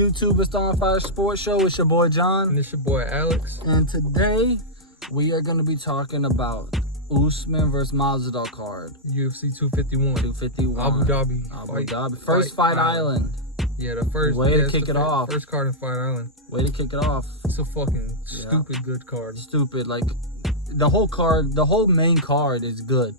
YouTube, it's the On Fire Sports Show. It's your boy John. And it's your boy Alex. And today, we are going to be talking about Usman versus Masvidal card. UFC 251. 251. Abu Dhabi. First Fight Island. Yeah, the first. Way to kick it off. First card in Fight Island. Way to kick it off. It's a fucking stupid good card. Stupid. Like, the whole main card is good.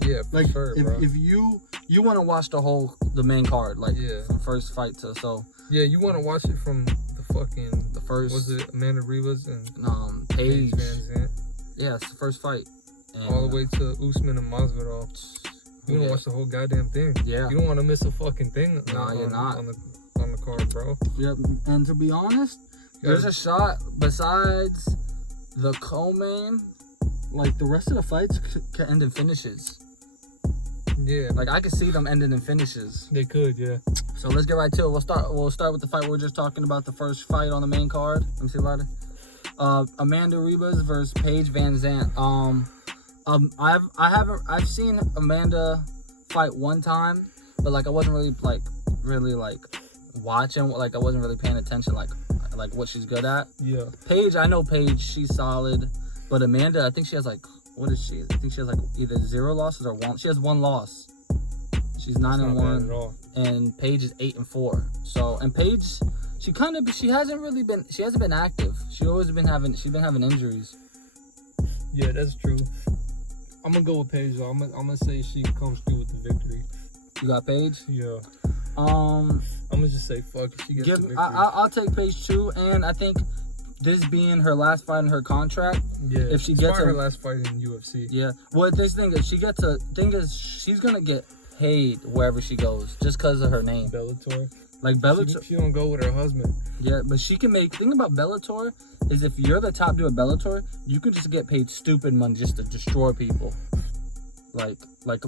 Yeah, for like, sure, if, bro. if you want to watch the main card, like, from first fight to, so. Yeah, you want to watch it from the first. Was it Amanda Ribas and Paige Van Zandt? Yeah, it's the first fight. And all the way to Usman and Masvidal. You want to watch the whole goddamn thing. Yeah. You don't want to miss a fucking thing. No, you're not. On the card, bro. Yeah, and to be honest, there's a shot besides the co-main, like the rest of the fights could end in finishes. Yeah. Like I could see them ending in finishes. They could, yeah. So let's get right to it. We'll start with the fight we were just talking about, the first fight on the main card. Let me see louder. Amanda Ribas versus Paige Van Zandt. I've seen Amanda fight one time, but like I wasn't really watching, like I wasn't really paying attention like what she's good at. Yeah. Paige, I know Paige, she's solid, but Amanda, I think she has like, what is she? I think she has like either 0 losses or 1. She has 1 loss. She's 9-1, and Paige is 8-4. So, and Paige, she hasn't been active. She's been having injuries. Yeah, that's true. I'm gonna go with Paige though. I'm gonna say she comes through with the victory. You got Paige? Yeah. I'm gonna just say fuck it. She gets the victory. I'll take Paige too, and I think this being her last fight in her contract. Yeah. If she gets her last fight in UFC. Yeah. Well, this thing is she's gonna get paid wherever she goes just because of her name. Bellator. Like Bellator. She don't go with her husband. Yeah, but she can make. Thing about Bellator is if you're the top dude at Bellator, you can just get paid stupid money just to destroy people. Like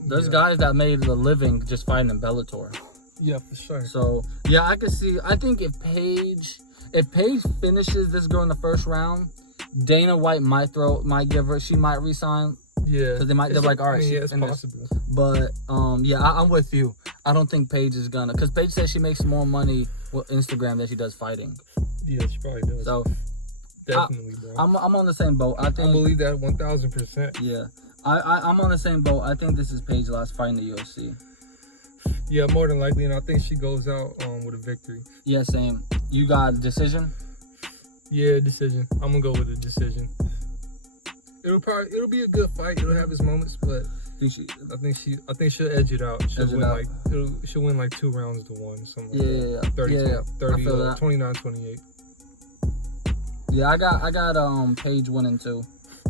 there's guys that made a living just fighting in Bellator. Yeah, for sure. So yeah, I could see. I think if Paige finishes this girl in the first round, Dana White might give her. She might resign. Yeah, because they're like, all right, it's possible. But I'm with you. I don't think Paige is gonna, because Paige says she makes more money with Instagram than she does fighting. Yeah, she probably does. So definitely, bro. I'm on the same boat. I believe that 1000%. Yeah, I'm on the same boat. I think this is Paige's last fight in the UFC. Yeah, more than likely, and I think she goes out with a victory. Yeah, same. You got a decision? Yeah, decision. I'm gonna go with a decision. It'll be a good fight. It'll have its moments, but I think she'll edge it out. She'll win like 2 rounds to 1, something like that. 30, 29-28. Yeah, I got Paige winning too.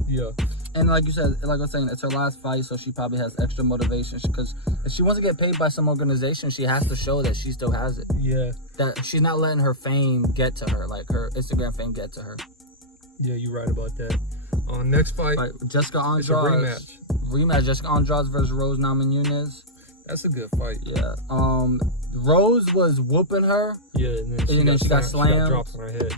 Yeah. And like you said, like I was saying, it's her last fight, so she probably has extra motivation because if she wants to get paid by some organization, she has to show that she still has it. Yeah. That she's not letting her fame get to her, like her Instagram fame get to her. Yeah, you're right about that. Next fight, Jessica Andrade. It's a rematch. Jessica Andrade versus Rose Namajunas. That's a good fight. Yeah. Rose was whooping her. Yeah, and then she got slammed. She got dropped on her head.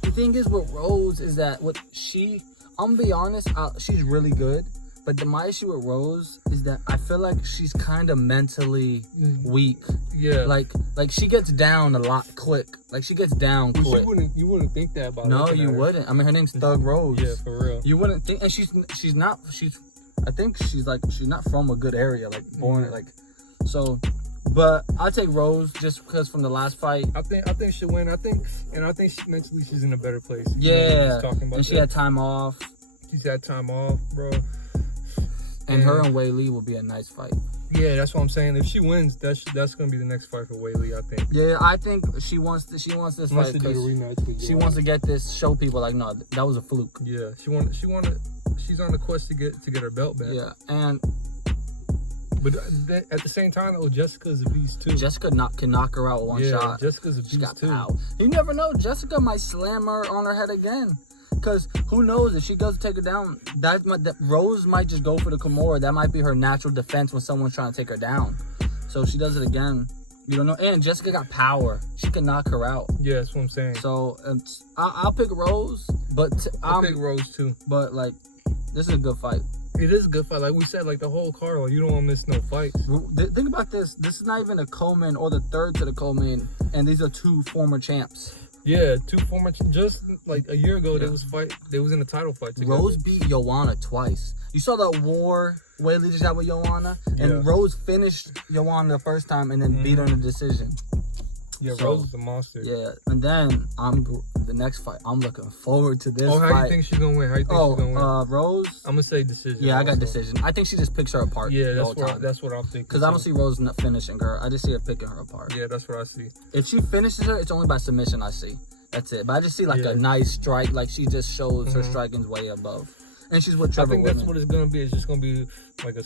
The thing is with Rose is that I'm gonna be honest, she's really good. But my issue with Rose is that I feel like she's kind of mentally weak. Yeah. Like she gets down a lot quick. Like she gets down quick. You wouldn't think that about her. No, you wouldn't. I mean, her name's Thug Rose. Yeah, for real. You wouldn't think, and she's not from a good area, like born so. But I take Rose just because from the last fight. I think she'll win. I think mentally she's in a better place. Yeah. And she had time off. She's had time off, bro. And her and Wei Lee will be a nice fight. Yeah, that's what I'm saying. If she wins, that's gonna be the next fight for Wei Lee, I think. Yeah, I think she wants this fight to do a rematch. She wants to get this, show people like, no, that was a fluke. Yeah, she's on the quest to get her belt back. Yeah, but at the same time, Jessica's a beast too. Jessica can knock her out with one shot. Jessica's a beast too. Power. You never know. Jessica might slam her on her head again. Because who knows, if she goes to take her down, that Rose might just go for the Kimura. That might be her natural defense when someone's trying to take her down. So if she does it again, you don't know. And Jessica got power. She can knock her out. Yeah, that's what I'm saying. So I'll pick Rose, but I'll pick Rose too. But this is a good fight. It is a good fight. Like we said, like the whole card, like you don't want to miss no fights. Think about this. This is not even a co-main or the third to the co-main, and these are 2 former champs. Yeah, 2 former. Just like a year ago, they was in a title fight together. Rose beat Joanna twice. You saw that war Whaley just had with Joanna, and Rose finished Joanna the first time and then beat her in a decision. Yeah, so, Rose is a monster. Yeah, and then the next fight. I'm looking forward to this. Oh, how you think she's gonna win? How you think she's gonna win? Rose. I'm gonna say decision. Yeah, also. I got decision. I think she just picks her apart. Yeah, that's what I'm thinking. Because I don't see Rose not finishing her. I just see her picking her apart. Yeah, that's what I see. If she finishes her, it's only by submission. I see. That's it. But I just see like a nice strike. Like she just shows her striking's way above. And she's with Trevor. I think that's what it's gonna be. It's just gonna be like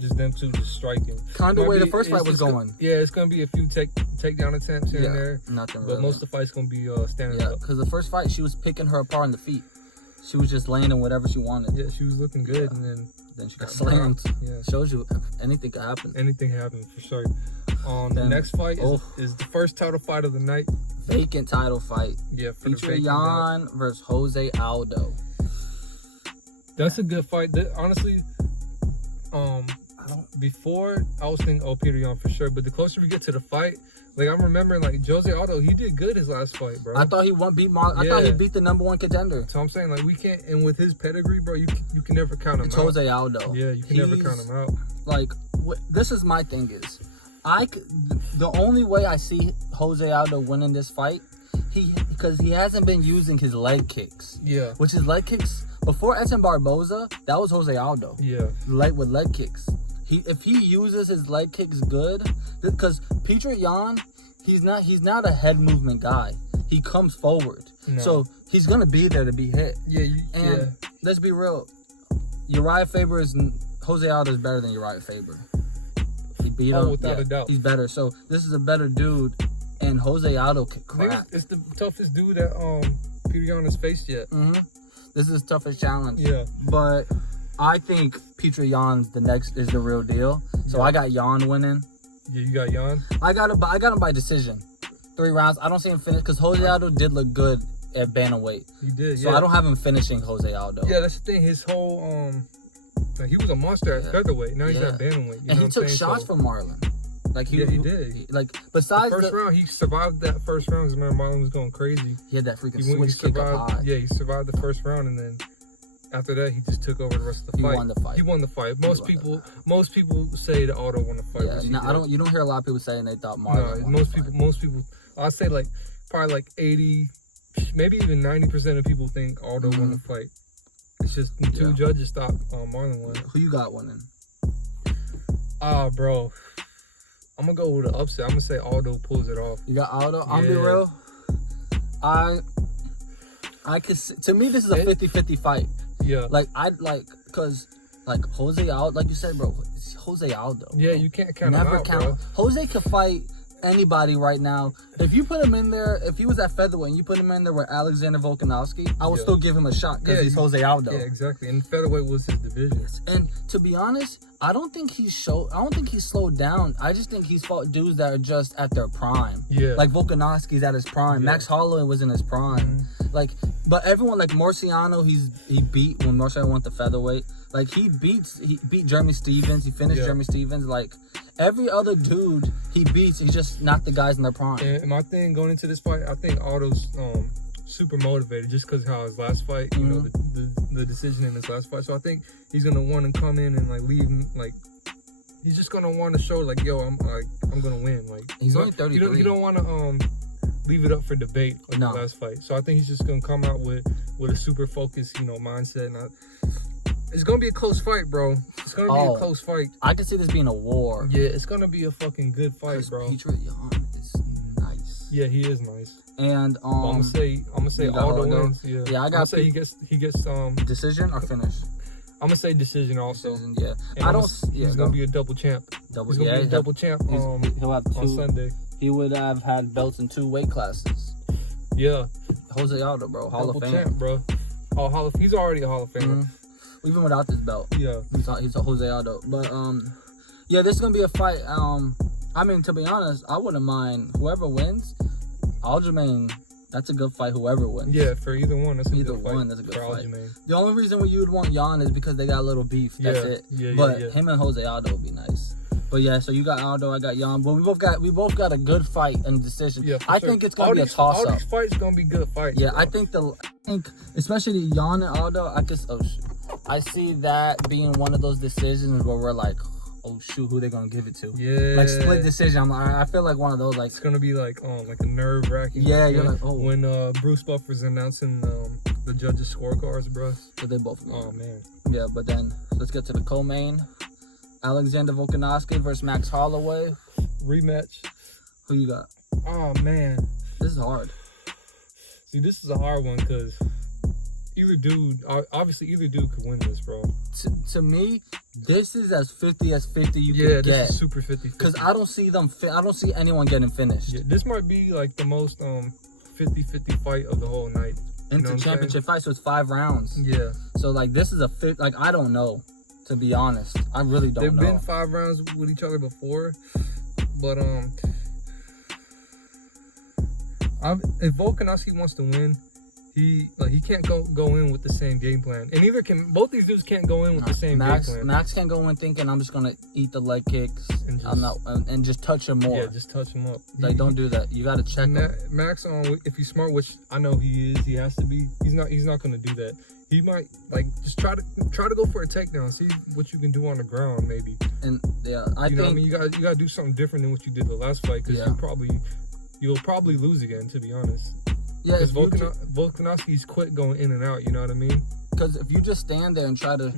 just them 2 just striking. Kind of the way the first fight was going. It's gonna be a few takedown attempts here and there. Nothing. But most of the fight's gonna be standing up. Because the first fight she was picking her apart on the feet. She was just landing whatever she wanted. Yeah, she was looking good, and then she got slammed. Yeah, shows you anything could happen. Anything happens for sure. The next fight is the first title fight of the night. Vacant title fight. Yeah, for Petr Yan versus Jose Aldo. That's a good fight. Honestly, before I was thinking, Petr Yan for sure. But the closer we get to the fight, like I'm remembering, like Jose Aldo, he did good his last fight, bro. I thought he thought he beat the #1 contender. So I'm saying, like, we can't, and with his pedigree, bro, you can never count him out. Jose Aldo. Yeah, you can never count him out. Like, this is my thing is, the only way I see Jose Aldo winning this fight, because he hasn't been using his leg kicks. Yeah. Which his leg kicks before Edson Barboza, that was Jose Aldo. Yeah. With leg kicks. If he uses his leg kicks good, because Petr Yan, he's not a head movement guy. He comes forward, so he's gonna be there to be hit. Yeah, let's be real. Jose Aldo is better than Uriah Faber. He beat him without a doubt. He's better. So this is a better dude, and Jose Aldo can crack. It's the toughest dude that Petr Yan has faced yet. This is his toughest challenge. Yeah, but I think Petr Yan's is the real deal. So I got Yan winning. Yeah, you got Yan? I got him by decision. 3 rounds. I don't see him finish because Jose Aldo did look good at bantamweight. He did, So I don't have him finishing Jose Aldo. Yeah, that's the thing. His whole he was a monster at featherweight. Now he's at bantamweight. And he took shots from Marlon. Like he did. Like besides the first round, he survived that first round. Because remember, Marlon was going crazy. He had that freaking switch kick up high. Yeah, he survived the first round, and then after that, he just took over the rest of the fight. He won the fight. Most people say that Aldo won the fight. Yeah, you don't hear a lot of people saying they thought Marlon won most people. I'd say probably 80, maybe even 90% of people think Aldo won the fight. It's just the 2 judges thought Marlon won. Who you got winning? Bro, I'm gonna go with the upset. I'm gonna say Aldo pulls it off. You got Aldo? I'll be real. I could. To me, this is a 50-50 fight. Yeah. Because Jose Aldo, like you said, bro, it's Jose Aldo. Bro. Yeah, you can't count him out, bro. Jose could fight anybody right now. If you put him in there, if he was at featherweight and you put him in there with Alexander Volkanovski, I would still give him a shot because he's Jose Aldo. Yeah, exactly. And featherweight was his division. And to be honest, I don't think he's slowed down. I just think he's fought dudes that are just at their prime. Yeah. Like Volkanovski's at his prime. Yeah. Max Holloway was in his prime. But everyone like Marciano, he beat when Marciano went to featherweight. Like he beat Jeremy Stevens. He finished Jeremy Stevens. Like every other dude he beats, he's just not the guys in their prime. And my thing going into this fight, I think Aldo's super motivated just because how his last fight, you know, the decision in his last fight. So I think he's gonna want to come in and leave, he's just gonna want to show yo, I'm gonna win. He's only 33. You don't want to leave it up for debate the last fight. So I think he's just gonna come out with a super focused, mindset. And it's gonna be a close fight, bro. It's gonna be a close fight. I can see this being a war. Yeah, it's gonna be a fucking good fight, bro. Petr Yan is nice. Yeah, he is nice. And I'm gonna say Aldo wins. Yeah, I got. Say he gets decision or finish. I'm gonna say decision also. Decision, yeah. And he's gonna be a double champ. He's gonna be a double champ. He'll have 2 on Sunday. He would have had belts in 2 weight classes. Yeah. Jose Aldo, bro, Hall of Fame, champ, bro. He's already a Hall of Famer. Even without this belt. Yeah. He's a Jose Aldo. But yeah, this is gonna be a fight. I mean, to be honest, I wouldn't mind whoever wins. Aljamain That's a good fight, whoever wins. Yeah, for either one, that's a either good fight. one, that's a good fight. Aljamain. The only reason you would want Jan is because they got a little beef. That's it. Yeah, but yeah. him and Jose Aldo would be nice. But yeah, so you got Aldo, I got Jan. But we both got a good fight and decision. Yeah, I think it's gonna be a toss up. All these fights gonna be good fights. Yeah, bro. I think especially Jan and Aldo, I see that being one of those decisions where we're like, oh shoot, who they gonna give it to? Yeah, like split decision. I feel like one of those, like it's gonna be like a nerve wracking. Yeah, you're like, oh, when Bruce Buffer's announcing the judges' scorecards, bro. But they both. Oh man. Yeah, but then let's get to the co-main. Alexander Volkanovski versus Max Holloway. Rematch. Who you got? Oh man, this is hard. See, this is a hard one because either dude could win this, bro. To me, this is as 50 you could get. Yeah, this is super 50-50. Because I don't see anyone getting finished. Yeah, this might be like the most 50-50 fight of the whole night. Championship fight, so it's 5 rounds. Yeah. So like this is I don't know, to be honest. I really don't know. They've been 5 rounds with each other before, but if Volkanovski wants to win, he can't go in with the same game plan, and neither can both these dudes can't go in with the same game plan. Max can't go in thinking I'm just gonna eat the leg kicks and just touch him more. Yeah, just touch him up. Like don't do that. You gotta check him. Max, if he's smart, which I know he is, he has to be. He's not gonna do that. He might just try to go for a takedown, see what you can do on the ground, maybe. And yeah, I think, know what I mean, you gotta do something different than what you did the last fight, because you'll probably lose again, to be honest. Yeah, because Volkanovski's quit going in and out. You know what I mean? Because if you just stand there and try to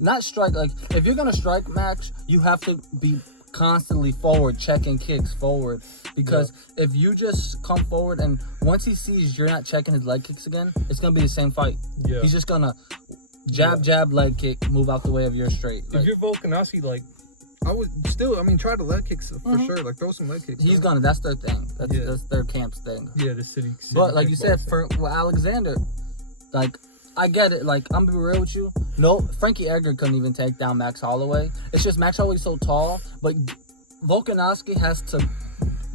not strike, like if you're gonna strike Max, you have to be constantly forward, checking kicks forward. Because if you just come forward and once he sees you're not checking his leg kicks again, it's gonna be the same fight. Yeah, he's just gonna jab, leg kick, move out the way of your straight. If you're Volkanovski, like I would try the leg kicks for sure. Like throw some leg kicks. He's gonna. That's their thing. That's their camp's thing. Yeah, the city. But like you said, for Alexander, like I get it. Like I'm gonna be real with you. No, Frankie Edgar couldn't even take down Max Holloway. It's just Max Holloway's so tall, but Volkanovski has to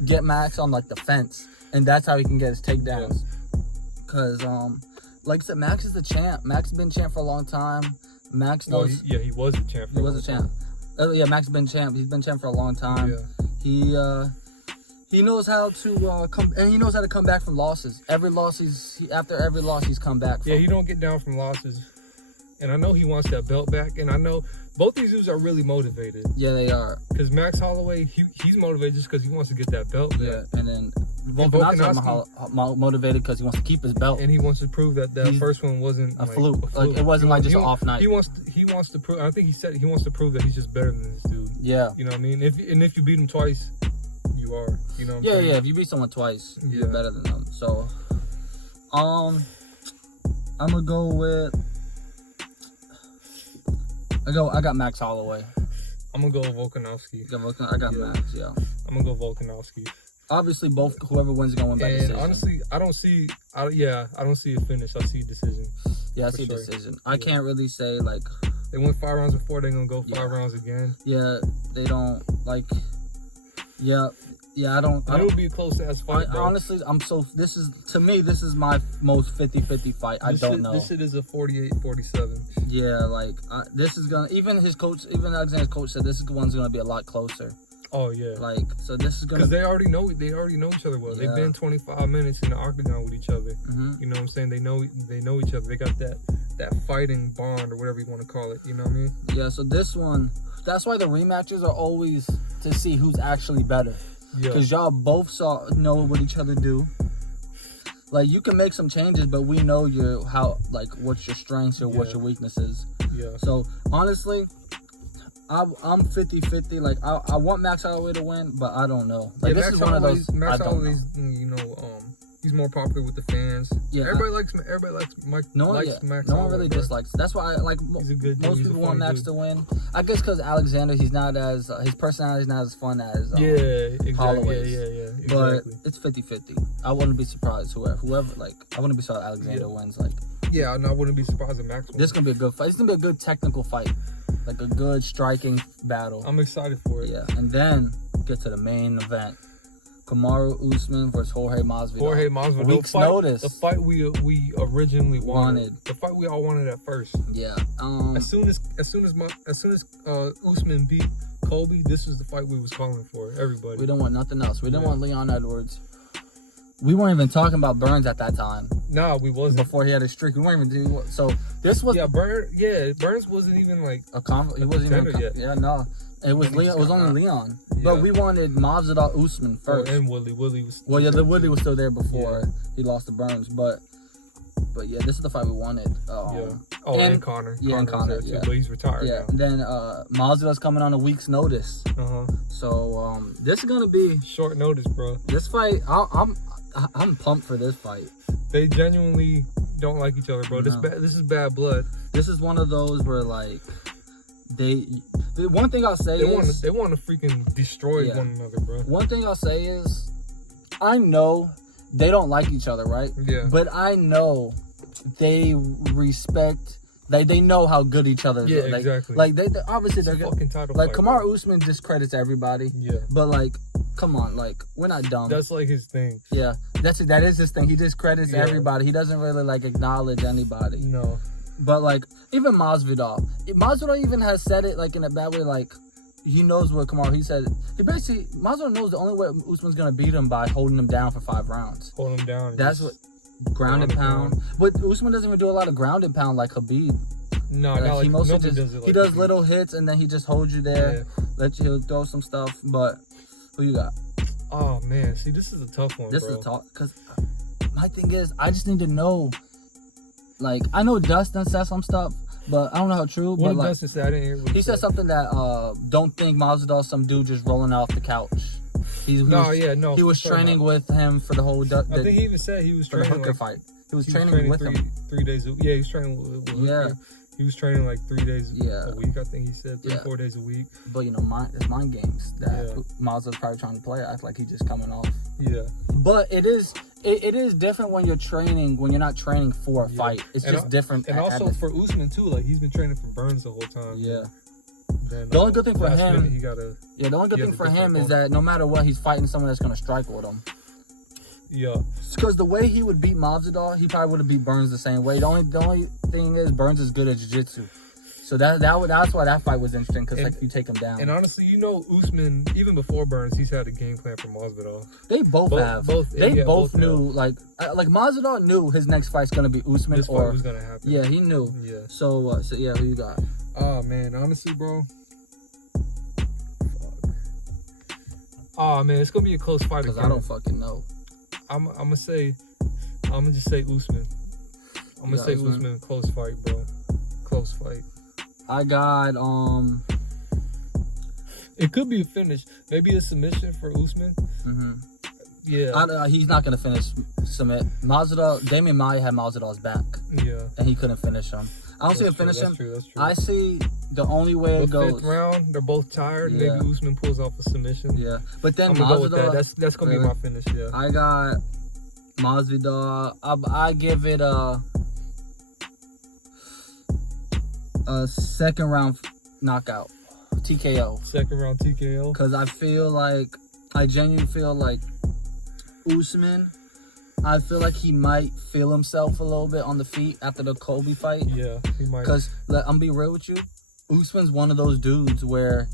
get Max on like the fence, and that's how he can get his takedowns. Cause like I said, Max is the champ. Max has been champ for a long time. Max knows. He was a champ. He was a champ. Max has been champ. He's been champ for a long time. Yeah. He knows how to come, and he knows how to come back from losses. After every loss he's come back from. Yeah, he don't get down from losses. And I know he wants that belt back, and I know both these dudes are really motivated. Yeah, they are. Because Max Holloway, he's motivated just because he wants to get that belt back. Yeah, and then Volkanovski motivated because he wants to keep his belt, and he wants to prove that first one wasn't a fluke. Like it wasn't just an off night. He wants to prove. I think he said he wants to prove that he's just better than this dude. Yeah, you know what I mean. If you beat him twice, you are. You know. What I'm saying? If you beat someone twice, you're better than them. So, I'm gonna go with. I got Max Holloway. I'm gonna go Volkanovski. I got Max. Yeah. I'm gonna go Volkanovski. Obviously, whoever wins is gonna win by decision. Honestly, I don't see a finish. I see a decision. Yeah, I see a decision. I can't really say like they went 5 rounds before. They're gonna go 5 rounds again. Yeah, they don't like. Yeah. I don't. It'll be a close ass fight. Honestly, this is my most 50-50 fight. I don't know. This is a 48-47. Yeah, like this is gonna. Even Alexander's coach said this one's gonna be a lot closer. Oh yeah. Like so, this is gonna because they already know each other well. Yeah. They've been 25 minutes in the octagon with each other. Mm-hmm. You know what I'm saying? They know each other. They got that fighting bond or whatever you want to call it. You know what I mean? Yeah. So this one, that's why the rematches are always to see who's actually better. Because y'all both know what each other do. Like you can make some changes, but we know what's your strengths or what your weaknesses. Yeah. So honestly, I'm 50-50. Like I want Max Holloway to win, but I don't know. Like this is one of those. Max Holloway's, he's more popular with the fans. Yeah. Everybody likes Mike. No one really dislikes. That's why most people want Max to win. I guess because Alexander, he's not as his personality's not as fun as Holloway's. Yeah, exactly. But it's 50-50. I wouldn't be surprised whoever I wouldn't be surprised Alexander wins. I wouldn't be surprised if Max wins. This is gonna be a good fight. It's gonna be a good technical fight. Like a good striking battle. I'm excited for it. Yeah, and then get to the main event. Kamaru Usman versus Jorge Masvidal. Jorge Masvidal. Week's notice. The fight we originally wanted. The fight we all wanted at first. Yeah. As soon as Usman beat Colby, this was the fight we was calling for. Everybody. We don't want nothing else. We didn't want Leon Edwards. We weren't even talking about Burns at that time. Nah, we wasn't. Before he had a streak, we weren't even doing. So this was. Burns wasn't even like he wasn't even. Yet. Yeah, no. It was Leon. It was only Leon. Yeah. But we wanted Masvidal Usman first. And Woodley. Woodley was. Well, yeah, the Woodley was still there before he lost to Burns, but yeah, this is the fight we wanted. Oh, and Connor. Yeah, and Connor. Yeah. But he's retired now. And then Masvidal's coming on a week's notice. So this is gonna be short notice, bro. This fight, I'm pumped for this fight. They genuinely don't like each other, bro. No. This is bad blood. This is one of those where like one thing I'll say is they want to freaking destroy one another, bro. One thing I'll say is I know they don't like each other, right? Yeah. But I know they respect. They know how good each other is. Yeah, exactly. Like they obviously they're fucking title like fight, Kamaru bro. Usman discredits everybody. Yeah. But like, come on, like we're not dumb. That's like his thing. Yeah, that is his thing. He discredits everybody. He doesn't really like acknowledge anybody. No. But like even Masvidal even has said it like in a bad way. Like he knows where Kamaru. He said Masvidal knows the only way Usman's gonna beat him by holding him down for 5 rounds. Hold him down. That's what ground and pound. But Usman doesn't even do a lot of ground and pound like Khabib. No, he mostly does it. Like he does little hits and then he just holds you there. He'll throw some stuff. But who you got? Oh man, see, this is a tough one. This is tough because my thing is I just need to know. Like I know Dustin said some stuff, but I don't know how true. What did Dustin say? I didn't hear what he said something that don't think Masvidal's some dude just rolling off the couch. He was training with him for the whole. I think he even said he was training for the Hooker fight. He was training with him 3 days. He was training with Hooker. He was training like 3 days a week. I think he said 3-4 days a week. But it's mind games that Masvidal's probably trying to play. Act like he's just coming off. Yeah. But it is different when you're training when you're not training for a fight. It's just different. And also for Usman too, like he's been training for Burns the whole time. Yeah. Then, the only good thing for him, the only good thing for him is that no matter what, he's fighting someone that's gonna strike with him. Yeah. Because the way he would beat Masvidal, he probably would have beat Burns the same way. The only thing is Burns is good at jiu-jitsu. So that's why that fight was interesting, because like you take him down. And honestly, Usman, even before Burns, he's had a game plan for Masvidal. They both have. They both knew, like Masvidal knew his next fight's gonna be Usman. This fight was gonna happen. Yeah, he knew. Yeah. So who you got? Oh man, honestly, bro. Oh man, it's gonna be a close fight again. Because I don't fucking know. I'm gonna just say Usman. I'm gonna say Usman. Close fight, bro. Close fight. I got It could be a finish. Maybe a submission for Usman. Mm-hmm. Yeah. He's not gonna finish submit. Damian Maia had Masvidal's back. Yeah. And he couldn't finish him. I don't see him finish him. That's true. I see the only way it goes. 5th round, they're both tired. Yeah. Maybe Usman pulls off a submission. Yeah. But then I'm gonna go with that. That's gonna be my finish. Yeah. I got Masvidal. I give it a 2nd round knockout. TKO. 2nd round TKO. Because I genuinely feel like Usman, I feel like he might feel himself a little bit on the feet after the Colby fight. Yeah, he might. Because I'm gonna be real with you, Usman's one of those dudes where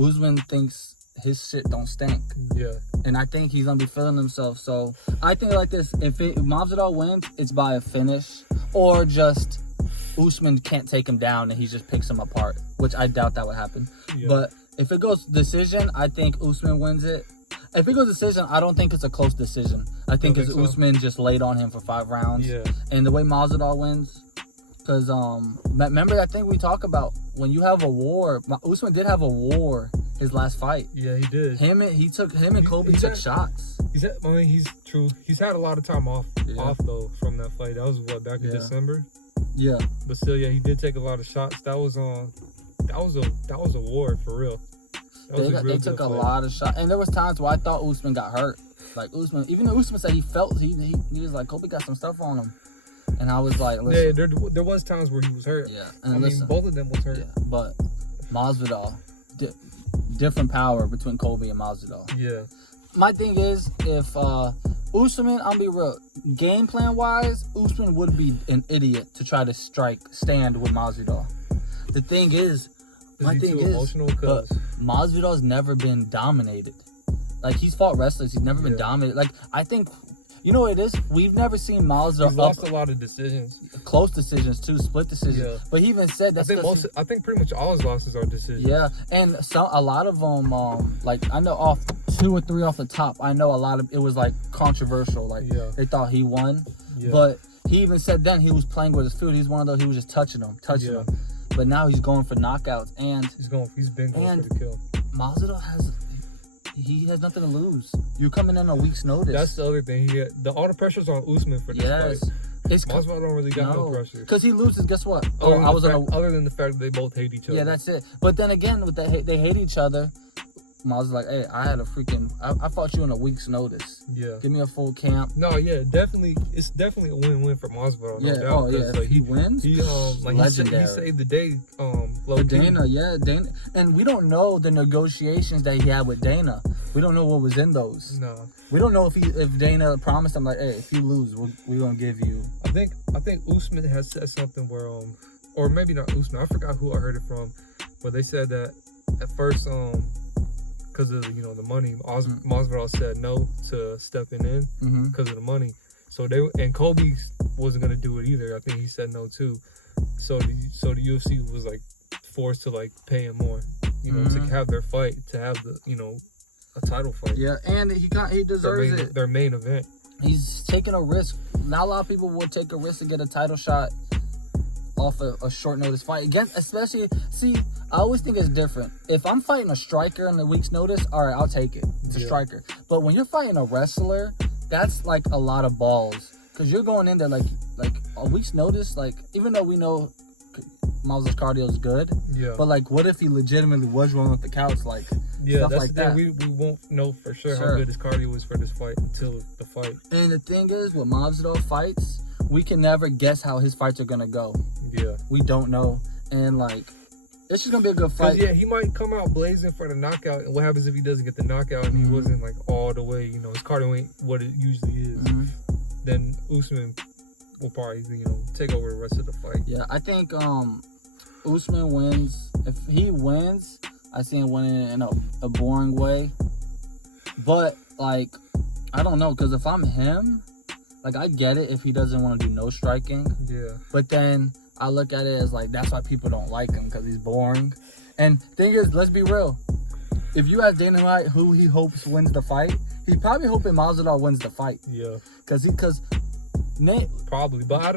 Usman thinks his shit don't stink. Yeah. And I think he's gonna be feeling himself. So I think like this: if Masvidal wins, it's by a finish, or just Usman can't take him down and he just picks him apart, which I doubt that would happen. Yeah. But if it goes decision, I think Usman wins it. If it goes decision, I don't think it's a close decision. I think it's Usman just laid on him for 5 rounds. Yeah. And the way Masvidal wins, because remember that thing we talk about when you have a war. Usman did have a war his last fight. Yeah, he did. Him and Colby took shots. He's true. He's had a lot of time off though from that fight. That was back in December. Yeah. But still, he did take a lot of shots. That was a war for real. They took a lot of shots, and there was times where I thought Usman got hurt. Like Usman, even though Usman said he felt he was like Colby got some stuff on him, and I was like, listen. Yeah, there was times where he was hurt. Yeah, and I mean both of them was hurt. Yeah, but Masvidal, different power between Colby and Masvidal. Yeah. my thing is, if Usman, I'll be real, game plan wise, Usman would be an idiot to try to stand with Masvidal. The thing is, Masvidal's never been dominated. Like, he's fought wrestlers, he's never been dominated. Like, I think, you know what it is? We've never seen Masvidal. He's lost a lot of decisions. Close decisions too, split decisions. Yeah. But he even said that's. I think pretty much all his losses are decisions. Yeah, and a lot of them, like I know off 2 or 3 off the top. I know a lot of it was like controversial. Like they thought he won, but he even said then he was playing with his food. He's one of those, he was just touching them. But now he's going for knockouts, and he's been going for the kill. Masvidal has nothing to lose. You're coming in a week's notice. That's the other thing. All the pressure's on Usman for this fight. Masvidal don't really got no pressure. Because he loses, guess what? Other than the fact that they both hate each other. Yeah, that's it. But then again, with they hate each other. Masvidal's like, hey, I fought you on a week's notice. Yeah. Give me a full camp. No, yeah, definitely. It's definitely a win-win for Masvidal. No doubt. If he wins, he saved the day. For Dana, Dana. And we don't know the negotiations that he had with Dana. We don't know what was in those. No. We don't know if Dana promised him, like, hey, if you lose, we're going to give you. I think Usman has said something where, or maybe not Usman, I forgot who I heard it from, but they said that at first, because of the money, Masvidal said no to stepping in because of the money. So Kobe wasn't gonna do it either. I think he said no too. So the UFC was like forced to like pay him more, to have their fight, to have the a title fight. Yeah, and he deserves it. Their main event. He's taking a risk. Not a lot of people would take a risk to get a title shot off a short notice fight against, especially. See, I always think it's different. If I'm fighting a striker in a week's notice, all right, I'll take it. It's a striker. But when you're fighting a wrestler, that's like a lot of balls, because you're going in there like a week's notice. Like, even though we know Masvidal's cardio is good, but like, what if he legitimately was rolling with the couch, like stuff that's like the that? thing. We won't know for sure how good his cardio is for this fight until the fight. And the thing is, with Masvidal fights, we can never guess how his fights are gonna go. Yeah, we don't know, and like, it's just gonna be a good fight. Yeah, he might come out blazing for the knockout, and what happens if he doesn't get the knockout and he wasn't like all the way? His cardio ain't what it usually is. Then Usman will probably take over the rest of the fight. Yeah, I think Usman wins. If he wins, I see him winning in a boring way. But like, I don't know, because if I'm him, like, I get it if he doesn't want to do no striking. Yeah. But then I look at it as like, that's why people don't like him, because he's boring. And thing is, let's be real. If you ask Dana White who he hopes wins the fight, he's probably hoping Masvidal wins the fight. Yeah. Because Nate probably, but I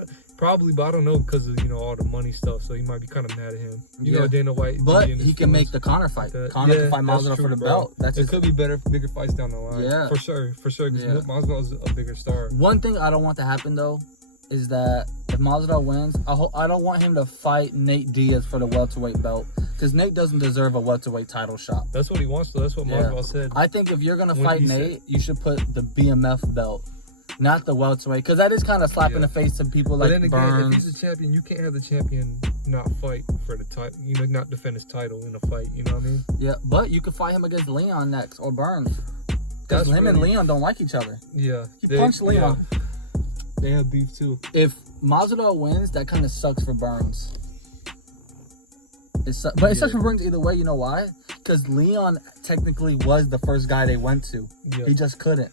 don't know, because of all the money stuff. So he might be kind of mad at him. You know, Dana White. But he can make the Conor fight. Conor can fight Masvidal for the belt. It could be bigger fights down the line. Yeah, for sure. Because Masvidal is a bigger star. One thing I don't want to happen though is that if Masvidal wins, I don't want him to fight Nate Diaz for the welterweight belt, because Nate doesn't deserve a welterweight title shot. That's what he wants, though. That's what Masvidal said. I think if you're gonna fight Nate, you should put the BMF belt, not the welterweight, because that is kind of slap in the face to people like Burns. But then again, if he's a champion, you can't have the champion not fight for the title. Not defend his title in a fight. You know what I mean? Yeah, but you could fight him against Leon next, or Burns, because him and Leon don't like each other. Yeah, he punched Leon. Yeah. They have beef too. If Masvidal wins, that kind of sucks for Burns. It sucks for Burns either way. You know why? Because Leon technically was the first guy they went to. Yeah. He just couldn't.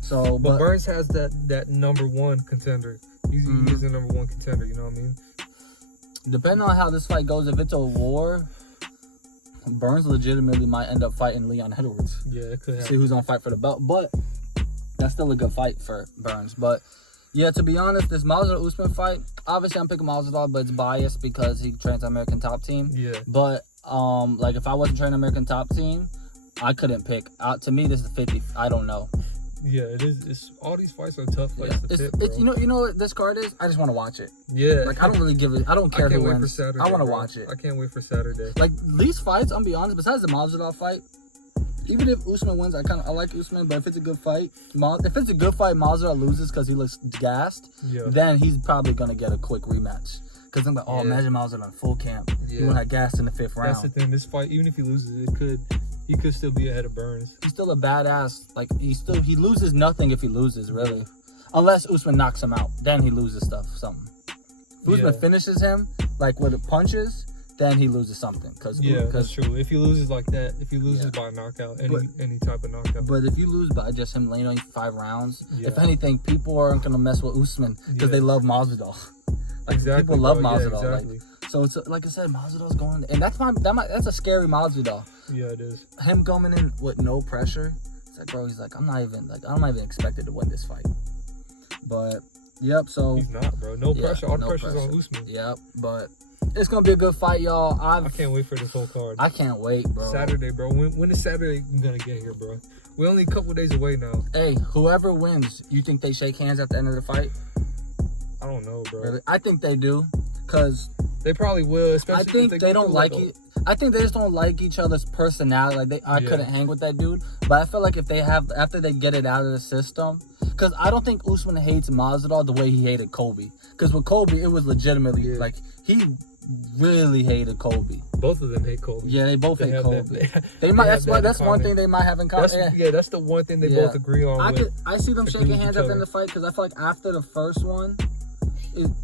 So, but Burns has that #1 contender. He's the #1 contender. You know what I mean? Depending on how this fight goes, if it's a war, Burns legitimately might end up fighting Leon Edwards. Yeah, it could happen. See who's gonna fight for the belt, but that's still a good fight for Burns. But yeah, to be honest, this Masvidal Usman fight, obviously I'm picking Masvidal, but it's biased because he trains American Top Team. Yeah. But like, if I wasn't training American Top Team, I couldn't pick. To me, this is 50. I don't know. Yeah, it is. It's all these fights are tough fights to pick, bro. You know what this card is? I just want to watch it. Yeah. Like, I don't really give it. I don't care who wins. For Saturday, I want to watch it. I can't wait for Saturday. Like, these fights, I'm be honest, besides the Masvidal fight, even if Usman wins, I like Usman, but if it's a good fight, Masvidal loses because he looks gassed, then he's probably going to get a quick rematch. Because I'm like, imagine Masvidal in full camp. He went got gassed in the 5th round. That's the thing. This fight, even if he loses, He could still be ahead of Burns. He's still a badass. Like, he loses nothing if he loses, really. Unless Usman knocks him out. Then he loses something. If Usman finishes him, like, with punches, then he loses something. That's true. If he loses like that, if he loses by knockout, any type of knockout. But if you lose by just him laying on you 5 rounds, if anything, people aren't going to mess with Usman because they love Masvidal. Like, people love Masvidal. Yeah, exactly. So it's like I said, Masvidal's going, and that's a scary Masvidal. Yeah, it is. Him coming in with no pressure. It's like, bro, he's like, I'm not even expected to win this fight. But yep, so he's not, bro. No pressure. All the pressure's on Usman. Yep, but it's gonna be a good fight, y'all. I can't wait for this whole card. I can't wait, bro. Saturday, bro. When is Saturday gonna get here, bro? We're only a couple days away now. Hey, whoever wins, you think they shake hands at the end of the fight? I don't know, bro. Really? I think they do, cause they probably will. Especially I think they don't like it. I think they just don't like each other's personality. Like I couldn't hang with that dude, but I feel like if they have after they get it out of the system, because I don't think Usman hates Masvidal the way he hated Kobe. Because with Kobe, it was legitimately like he really hated Kobe. Both of them hate Kobe. Yeah, they both hate Kobe. They might. That's one thing they might have in common. That's the one thing they both agree on. I see them shaking hands at the end of the fight because I feel like after the first one,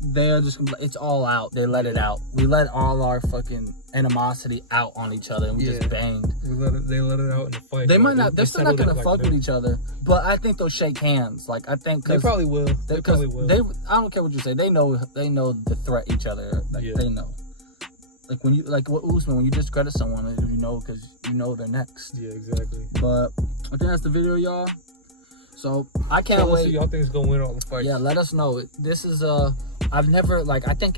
they're just it's all out. They let it out. We let all our fucking animosity out on each other, and we just banged. They let it out in the fight. They might not. They're still not gonna fuck with each other, but I think they'll shake hands. Like I think they probably will. They probably will. I don't care what you say. They know the threat each other. Like they know. Like when you what Usman, when you discredit someone, you know because you know they're next. Yeah, exactly. But I think that's the video, y'all. So I can't wait. Y'all think it's gonna win all the fights? Yeah, let us know. This is I've never I think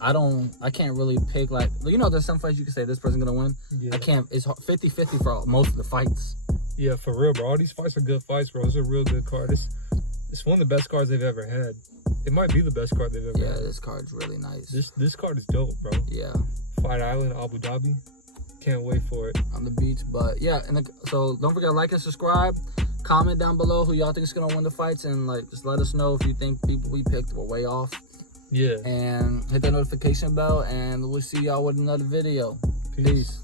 I can't really pick there's some fights you can say this person's gonna win. Yeah. I can't. It's 50-50 for most of the fights. Yeah, for real, bro. All these fights are good fights, bro. It's a real good card. It's one of the best cards they've ever had. It might be the best card they've ever had. Yeah, this card's really nice. This card is dope, bro. Yeah. Fight Island, Abu Dhabi. Can't wait for it. On the beach, but yeah, so don't forget to like and subscribe. Comment down below who y'all think is gonna win the fights, and just let us know if you think people we picked were way off. Yeah. And hit that notification bell, and we'll see y'all with another video. Peace.